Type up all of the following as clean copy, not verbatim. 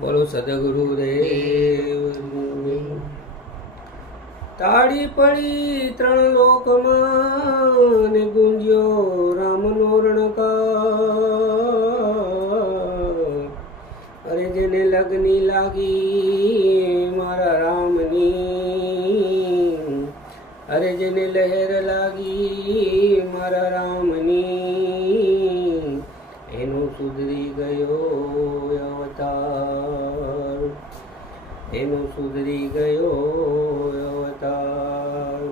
બોલો સદગુરુ દેવ. તાળી પડી ત્રણ લોકમાં ને ગુંજ્યો રામનો રણકાર. અરે જેને લગની લાગી મારા રામની, અરે જેને લહેર લાગી મારા રામની, એનો સુધરી ગયો અવતાર, એનો સુધરી ગયો અવતાર.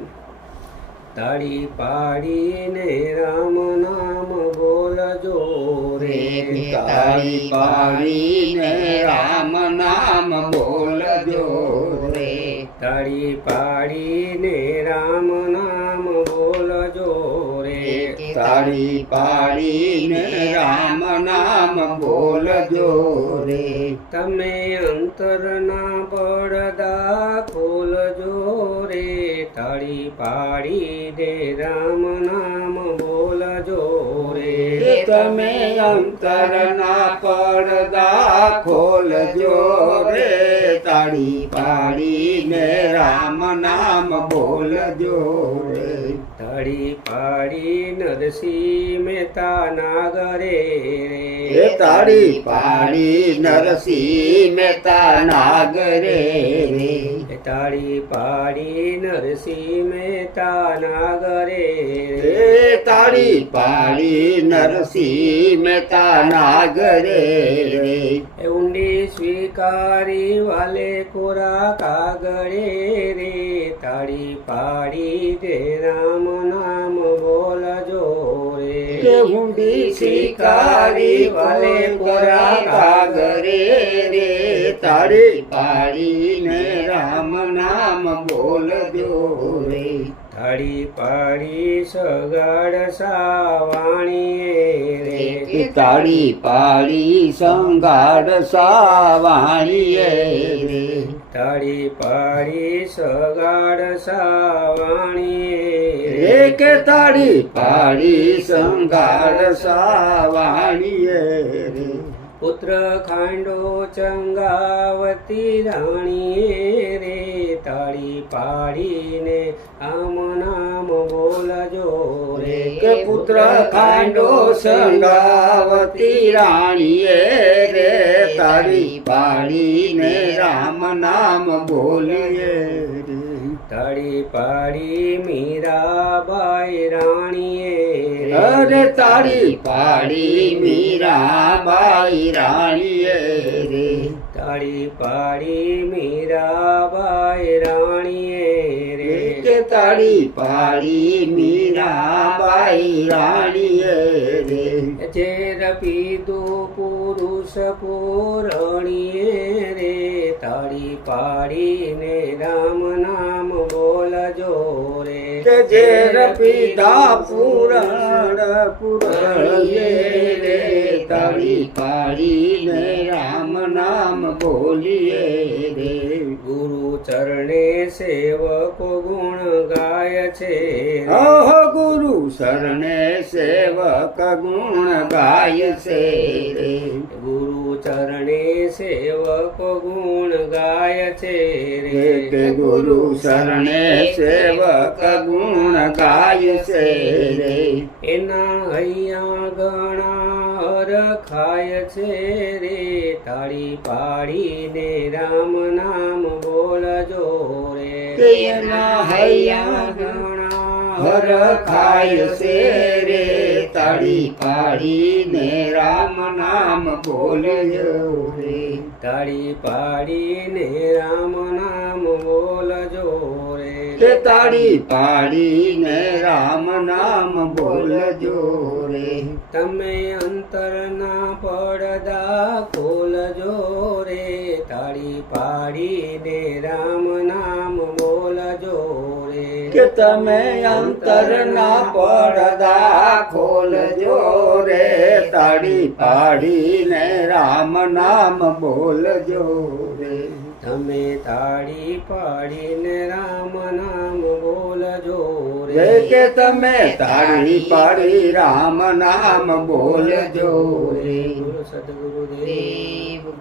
તાળી પાડીને રામ નામ બોલજો રે, તાળી પાડીને રામ નામ બોલજો રે, તાળી પાડીને રામ નામ બોલજો રે, તાળી પાડીને રામ નામ બોલજો રે. તમે અંતરના પડદા ખોલજો રે, તાળી પાડીને રામ નામ બોલજો રે, તમે અંતરના પડદા ખોલજો રે, તાળી પાડીને રામ નામ બોલજો રે. તાળી પાડી નરસિંહ મહેતા નાગરે એ તાળી પાડી નરસિંહ મહેતા નાગરે રે, તાળી પાડી નરસિંહ મહેતા નાગરે એ તાળી પાડી નરસિંહ મહેતા નાગરે રે. ઊંડી સ્વીકારી વાલે કોરા કાગળે રે, તાળી પાડી દે રામ નામ બોલજો રે, ઊંડી સ્વીકારી વાલે કોરા કાગરે રે, તાળી પાડીને રામ નામ બોલજો રે. તાળી પાડી સગાડ સાવાણીએ રે, તાળી પાડી સંગાડ સાવાણીએ રે, તાળી પાડી સગાડ સાવાણીએ રે કે તાળી પાડી સંગાડ સાવાણીએ રે. પુત્ર ખાંડો ચંગાવતી રાણીએ રે, તાળી પાડીને આમ નામ બોલજો રે, કે પુત્ર ખાંડો સંગાવતી રાણીએ રે, તાળી પાડીને રામ નામ બોલીએ રે. તાળી પાડી મીરાબાઈ રાણીએ અરે તાળી પાડી મીરાબાઈ રાણીએ રે, તાળી પાડી મીરાબાઈ રાણીએ રે, કે તાળી પાડી મીરાબાઈ રાણીએ રે. ઝેર પીધું પુરુષ પૂરણીએ રે, તાળી પાડીને રામ નામ બોલજો રે, કે ઝેર પીધા પુરાણ પુરાણીએ રે, તાળી પાડીને રામ નામ બોલીએ રે. ગુરુ ચરણે સેવકો ગુણ ગાય છે, ઓહો ગુરુ શરણે સેવક ગુણ ગાય છે રે, ગુરુ ચરણે સેવકો ગુણ ગાય છે રે, કે ગુરુ શરણે સેવક ગુણ ગાય છે રે. એના હૈયા ગણા હરખાય છે રે, તાળી પાડીને રામ નામ બોલજો રે, એના હૈયા ગણા હરખાય છે રે, તાળી પાડીને રામ નામ બોલજો રે, તાળી પાડીને રામ નામ બોલજો રે, કે તાળી પાડીને રામ નામ બોલજો રે. તમે અંતરના પડદા ખોલજો રે, તાળી પાડીને રામ નામ બોલજો રે, કે તમે અંતરના પડદા ખોલજો રે, તાળી પાડીને રામ નામ બોલજો રે. તમે તાળી પાડીને રામ નામ બોલજો રે રે કે તમે તાળી પાડી રામ નામ બોલજો રે ગુરુ સદગુરુદેવ